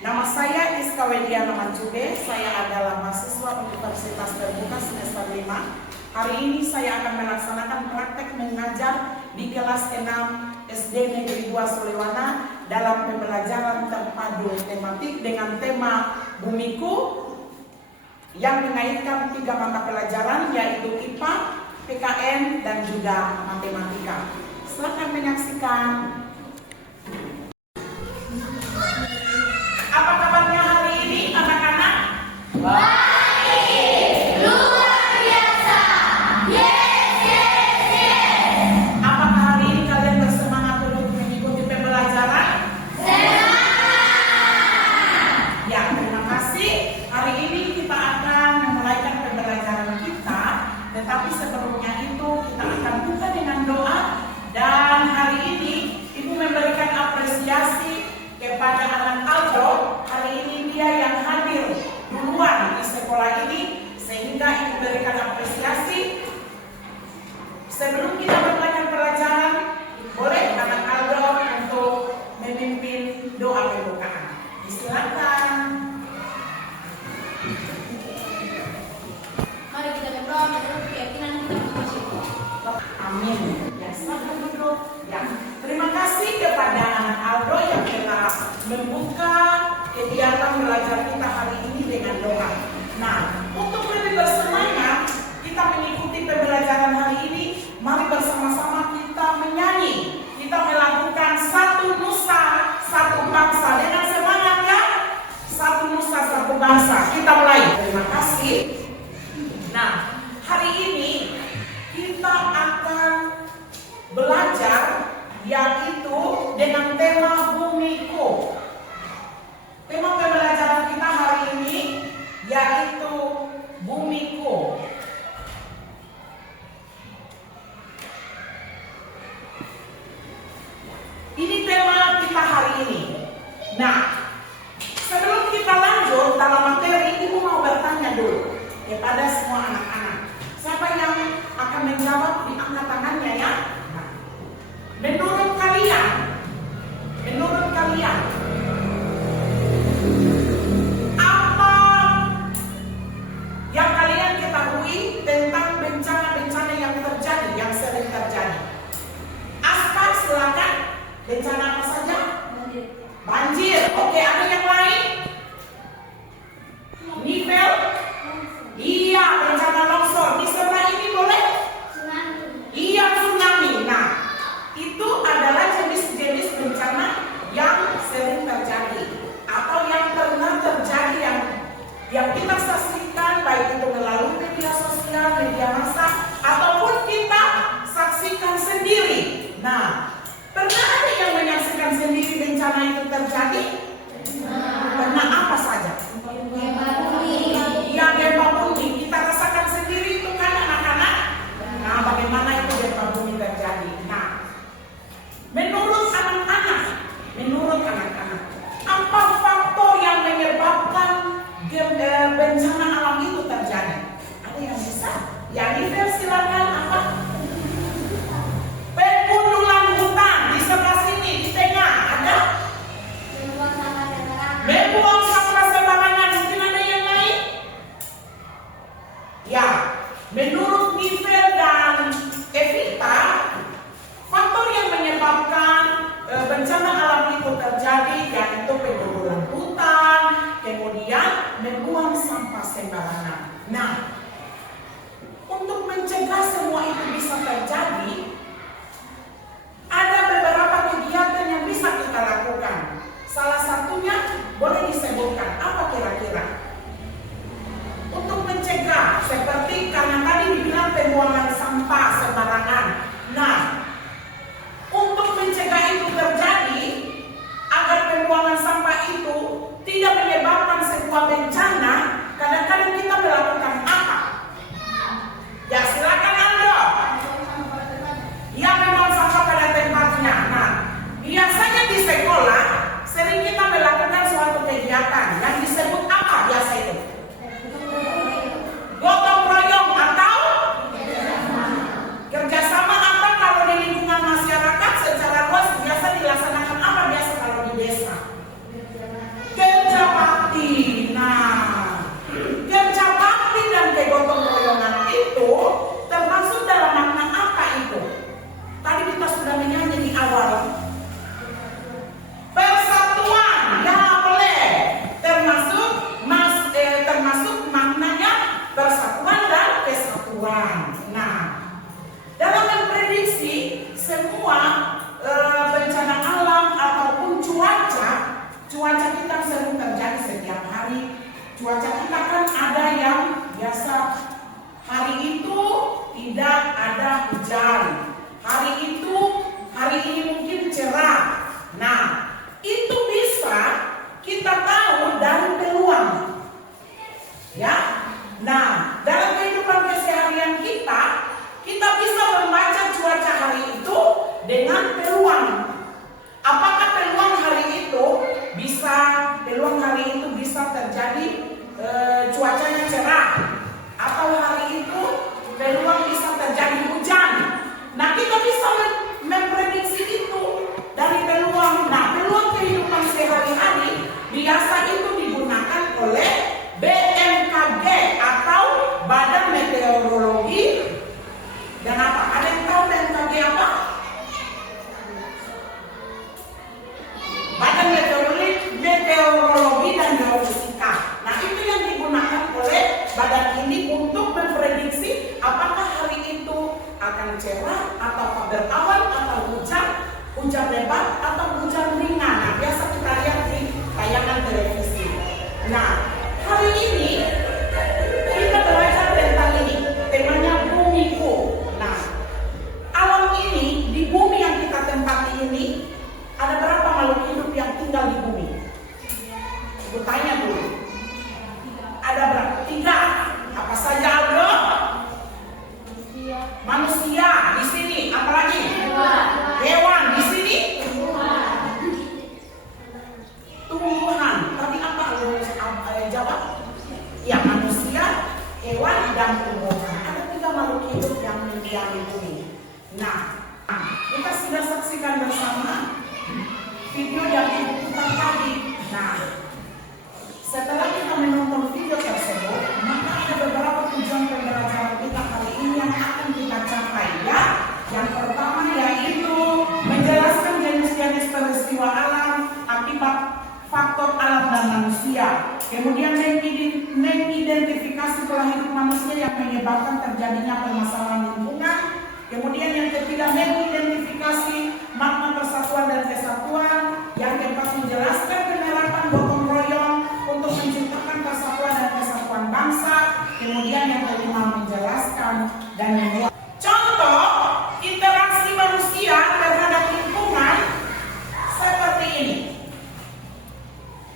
Nama saya Iska Wediana Mancude, saya adalah mahasiswa Universitas Terbuka semester 5. Hari ini saya akan melaksanakan praktek mengajar di kelas 6 SD Negeri 2 Solewana dalam pembelajaran terpadu tematik dengan tema Bumiku yang mengaitkan 3 mata pelajaran yaitu IPA, PKN, dan juga matematika. Silakan menyaksikan. Apa kabarnya hari ini anak-anak? Baik, luar biasa. Yes. Apakah hari ini kalian bersemangat untuk mengikuti pembelajaran? Semangat. Ya, terima kasih. Hari ini kita akan memulaikan pembelajaran kita, tetapi sebelumnya itu kita akan buka dengan doa. Dan hari ini Ibu memberikan apresiasi kepada anak Aldo. Hari ini dia yang hadir duluan di sekolah ini, sehingga Ibu berikan apresiasi. Sebelum kita memulaikan pelajaran, boleh anak Aldo untuk memimpin doa pembukaan. Silakan. Mari kita berdoa menurut keyakinan kita masing-masing. Amin. Ya, silakan duduk. Ya, terima kasih kepada anak Aldo yang telah membuka kegiatan belajar kita hari ini dengan doa. Nah, untuk lebih bersemangat kita mengikuti pembelajaran hari ini, mari bersama-sama kita menyanyi. Kita melakukan satu nusa, satu bangsa dengan semangat ya. Satu nusa, satu bangsa. Kita mulai. Terima kasih. Nah, hari ini kita akan belajar yaitu dengan tema Bumiku. Tema pembelajaran kita hari ini yaitu Bumiku. Ini tema kita hari ini. Nah, sebelum kita lanjut dalam materi, Ibu mau bertanya dulu kepada semua anak-anak. Siapa yang akan menjawab di angkat tangannya ya? Nah, menurut kalian, apa yang kalian ketahui tentang bencana-bencana yang terjadi, yang sering terjadi? Askar, silakan. Bencana apa saja? Banjir. Oke, ada yang lain? Nivel? Iya, bencana longsor. Di sebelah ini boleh? Iya, tsunami. Nah, itu adalah jenis-jenis bencana yang sering terjadi atau yang pernah terjadi yang kita saksikan, baik itu melalui media sosial, media massa, ataupun kita saksikan sendiri. Nah, pernah ada yang menyaksikan sendiri bencana itu terjadi? Pernah apa saja? Yang gempa bumi kita rasakan sendiri itu kan anak-anak. Nah, bagaimana itu gempa bumi terjadi? Nah, menurut anak-anak, apa faktor yang menyebabkan bencana alam itu terjadi? Ada yang bisa? Ya, Nivel silakan. Apa? Pengundulan hutan di sebelah sini, di tengah ada. Membuang sampah sembarangan. Mungkin ada yang lain? Ya, menurut Nivel dan Evita, faktor yang menyebabkan bencana alam itu terjadi yaitu pengundulan hutan, kemudian membuang sampah sembarangan. Nah, untuk mencegah semua itu bisa terjadi, ada beberapa kegiatan yang bisa kita lakukan. Salah satunya boleh disebutkan apa kira-kira? Untuk mencegah, seperti karena tadi dibilang pembuangan sampah sembarangan. Nah, untuk mencegah itu terjadi, agar pembuangan sampah itu tidak menyebabkan sebuah bencana, kadang-kadang kita melakukan apa? Ya, silakan cuaca kita kan ada yang biasa. Hari itu tidak ada hujan. Hari ini mungkin cerah. Nah, itu bisa kita tahu dari peluang. Ya. Nah, dalam kehidupan keseharian kita bisa membaca cuaca hari itu dengan peluang. Apakah peluang hari itu bisa terjadi cuacanya cerah, atau hari itu peluang bisa terjadi hujan. Nah, kita bisa memprediksi itu dari peluang. Nah, peluang kehidupan sehari-hari biasa itu digunakan oleh BMKG atau Badan Meteorologi dan apa? Ada yang tahu BMKG apa? Badan Meteorologi dan Geofisika. Nah, itu yang digunakan oleh badan ini untuk memprediksi apakah hari itu akan cerah atau berawan atau hujan lebat atau hujan ringan. Nah, biasa kita lihat di tayangan televisi. Nah, hari ini kita belajar tentang ini. Temanya bumiku. Nah, alam ini, di bumi yang kita tempati ini, ada berapa makhluk hidup yang tinggal di bumi? Ibu tanya dulu. Ada berapa? 3. Apa saja, Aldo? Manusia di sini. Apa lagi? Hewan di sini. Tumbuhan. Tadi apa Aldo jawab? Ya, manusia, hewan, dan tumbuhan. Ada 3 makhluk hidup yang tinggal di bumi. Nah, kita sudah saksikan bersama video yang ibu putar tadi. Nah, setelah kita menonton video tersebut, maka ada beberapa tujuan pembelajaran kita kali ini yang akan kita capai, ya. Yang pertama yaitu menjelaskan jenis-jenis peristiwa alam akibat faktor alam dan manusia. Kemudian mengidentifikasi pola hidup manusia yang menyebabkan terjadinya permasalahan lingkungan. Kemudian yang ketiga, mengidentifikasi makna persatuan dan kesatuan. Yang keempat, menjelaskan penerapan gotong royong untuk menciptakan persatuan dan kesatuan bangsa. Kemudian yang kelima, menjelaskan dan membuat contoh interaksi manusia terhadap lingkungan seperti ini.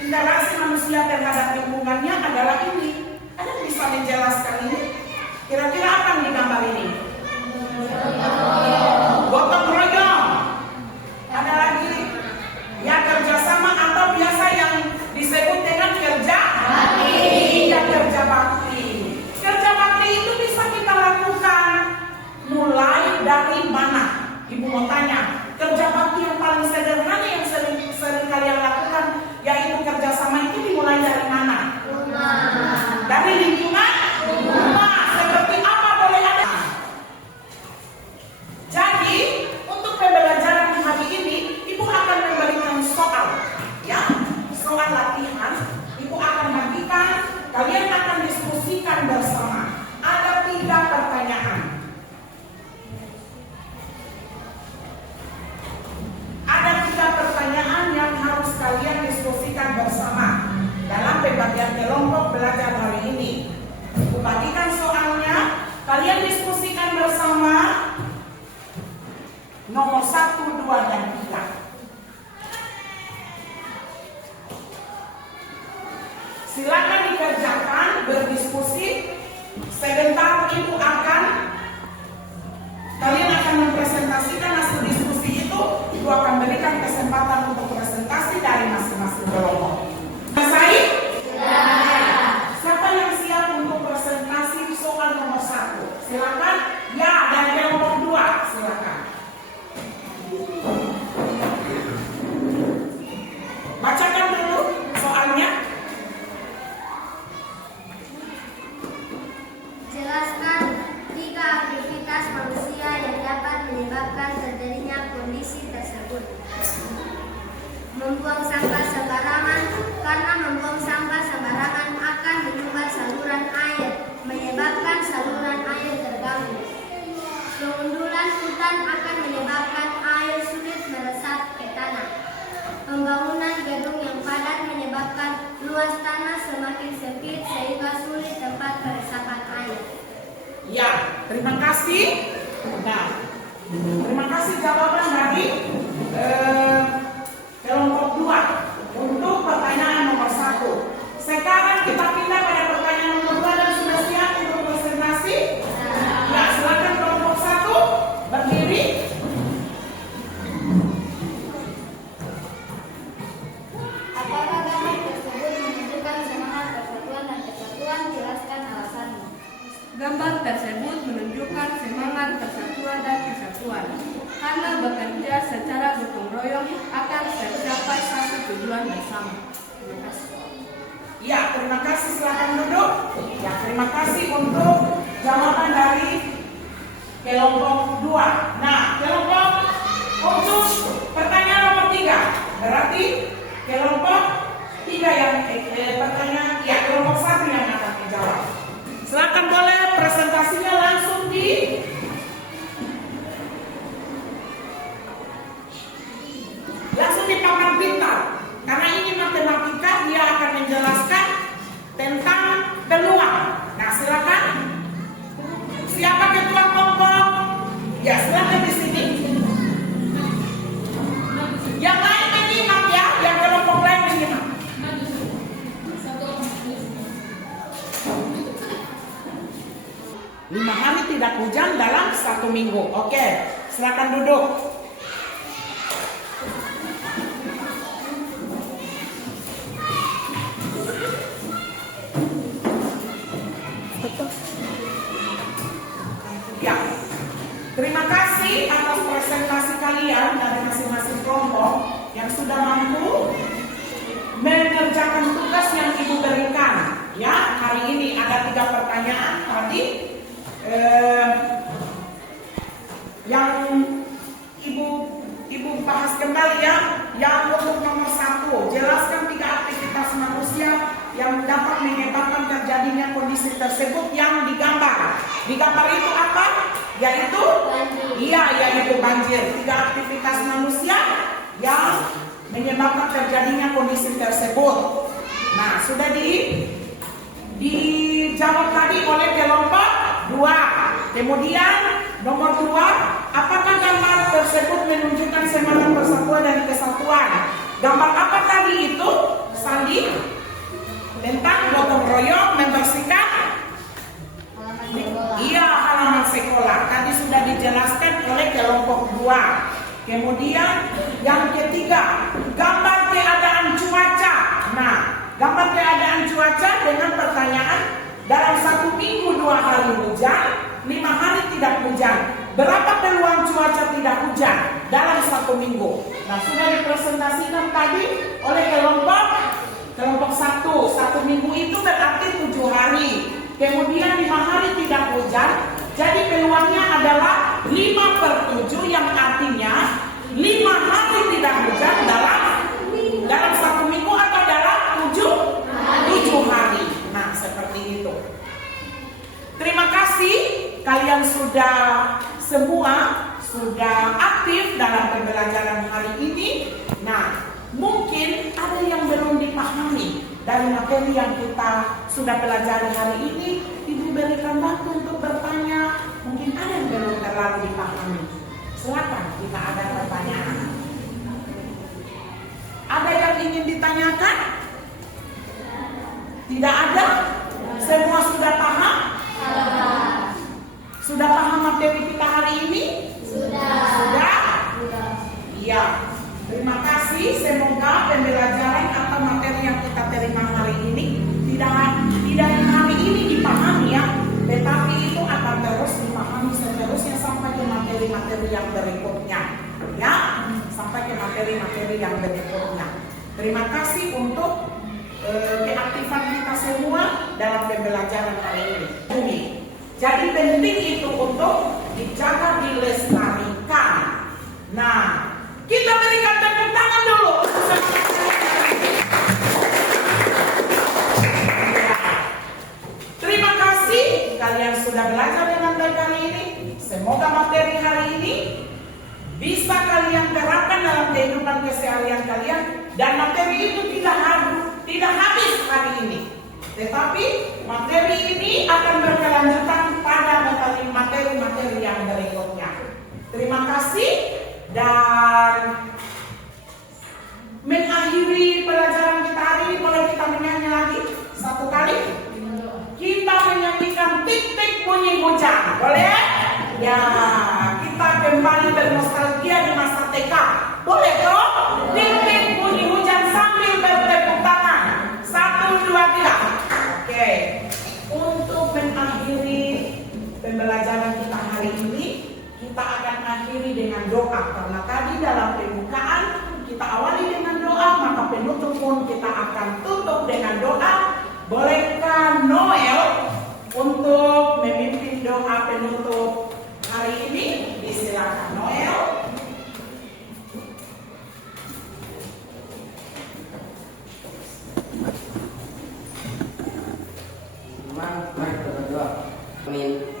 Interaksi manusia terhadap lingkungannya adalah ini. Ada yang bisa menjelaskan ini? Kira-kira apa yang digambar ini? Gotong royong. Ada lagi ya, kerjasama atau biasa yang disebut dengan kerja bakti. Iya, kerja bakti. Kerja bakti itu bisa kita lakukan mulai dari mana? Ibu mau tanya, kerja bakti yang paling sederhana yang sering kalian lakukan yaitu kerjasama itu dimulai dari mana? Rumah. Dari lingkungan? Rumah. Seperti apa boleh ada? Jadi, untuk pembelajaran hari ini, Ibu akan memberikan soal, ya, soal latihan. Ibu akan bagikan, kalian akan diskusikan bersama. Ada 3 pertanyaan. Ada 3 pertanyaan yang harus kalian diskusikan bersama dalam pembagian kelompok belajar hari ini. Ibu bagikan soalnya, kalian diskusikan bersama. Nomor 1, 2, dan 3. Silakan dikerjakan, berdiskusi. Sebentar Ibu kalian akan mempresentasikan hasil diskusi itu. Ibu akan berikan kesempatan untuk presentasi dari masing-masing kelompok. Selesai? Siapa yang siap untuk presentasi soal nomor 1? Silakan. Ya, dan kelompok 2, silakan. Bacakan dulu soalnya. Jelaskan 3 aktivitas manusia yang dapat menyebabkan terjadinya kondisi tersebut. Membuang sampah sembarangan, karena membuang sampah sembarangan akan menyumbat saluran air, menyebabkan saluran air terganggu. Pengundulan hutan akan menyebabkan air sulit meresap ke tanah. Pembangunan gedung yang padat menyebabkan luas tanah semakin sempit terima kasih. Nah, terima kasih jawaban dari kelompok 2 untuk pertanyaan nomor 1. Sekarang kita pindah pada pertanyaan nomor 2 dan sudah siap untuk presentasi? Ya, silakan kelompok 1 berdiri. Apakah gambar tersebut menunjukkan semangat persatuan dan kesatuan? Jelaskan alasannya. Gambar tersebut menunjukkan semangat persatuan dan kesatuan karena bekerja secara gotong royong akan tercapai satu tujuan bersama. Terima kasih. Ya, terima kasih. Silakan duduk. Ya, terima kasih untuk jawaban dari kelompok 2. Nah, kelompok untuk pertanyaan nomor 3. Berarti kelompok 3 yang pertanyaan, ya kelompok 1 yang akan menjawab. Silakan boleh presentasinya langsung di papan pintar. Karena ini matematika, dia akan menjelaskan tentang peluang. Nah, silakan. Siapa ketua kelompok? Ya, silakan di sini. Yang lain menyimak ya, yang kelompok lain menyimak. 5 hari tidak hujan dalam 1 minggu. Oke, silakan duduk. Ya, terima kasih atas presentasi kalian dari masing-masing kelompok yang sudah mampu mengerjakan tugas yang Ibu berikan. Ya, hari ini ada 3 pertanyaan tadi yang Ibu bahas kembali ya. Yang untuk nomor 1, jelaskan 3 aktivitas manusia yang dapat menyebabkan terjadinya kondisi tersebut yang digambar. Digambar itu apa? Yaitu yaitu banjir. 3 aktivitas manusia yang menyebabkan terjadinya kondisi tersebut. Nah, sudah dijawab tadi oleh kelompok 2. Kemudian nomor 2, apakah gambar tersebut menunjukkan semangat persatuan dan kesatuan? Gambar apa tadi itu, Sandi? Tentang gotong royong membersihkan halaman sekolah. Tadi sudah dijelaskan oleh kelompok 2. Kemudian yang ketiga, gambar keadaan cuaca. Nah, gambar keadaan cuaca dengan pertanyaan dalam 1 minggu 2 hari hujan, 5 hari tidak hujan. Berapa peluang cuaca tidak hujan dalam 1 minggu? Nah, sudah dipresentasikan tadi oleh kelompok 1. 1 minggu itu berarti 7 hari. Kemudian 5 hari tidak hujan. Jadi peluangnya adalah 5/7 yang artinya 5 hari tidak hujan dalam 1 minggu atau dalam 7 hari. Nah, seperti itu. Terima kasih kalian semua sudah aktif dalam pembelajaran hari ini. Nah, mungkin ada yang belum dipahami dari materi yang kita sudah pelajari hari ini. Ibu berikan waktu untuk bertanya. Mungkin ada yang belum terlalu dipahami. Silakan jika ada pertanyaan. Ada yang ingin ditanyakan? Tidak ada? Semua sudah paham? Sudah paham materi kita hari ini? Sudah? Iya. Terima kasih. Semoga pembelajaran atau materi yang kita terima hari ini tidak hari ini dipahami ya, tetapi itu akan terus dipahami seterusnya sampai ke materi-materi yang berikutnya. Ya, sampai ke materi-materi yang berikutnya. Terima kasih untuk keaktifan kita semua dalam pembelajaran hari ini. Jadi penting itu untuk dijaga, dilestarikan. Nah, kita berikan tepuk tangan dulu. Terima kasih kalian sudah belajar dengan baik hari ini. Semoga materi hari ini bisa kalian terapkan dalam kehidupan keseharian kalian, dan materi itu tidak habis hari ini. Tetapi materi ini akan berkelanjutan pada kepada materi-materi yang berikutnya. Terima kasih dan mengakhiri pelajaran kita hari ini. Boleh kita menyanyi lagi satu kali? Kita menyanyikan Tik-Tik Bunyi Hujan, boleh? Ya, kita kembali bernostalgia di masa TK. Boleh toh? Tik-tik bunyi hujan sambil bertepuk tangan. 1, 2, 3. Oke. Untuk mengakhiri pembelajaran kita hari ini, kita akan akhiri dengan doa. Karena tadi dalam pembukaan kita awali dengan doa, maka penutup pun kita akan tutup dengan doa. Bolehkah Noel untuk memimpin doa penutup hari ini? Disilakan Noel. Mari kita berdoa. Amin.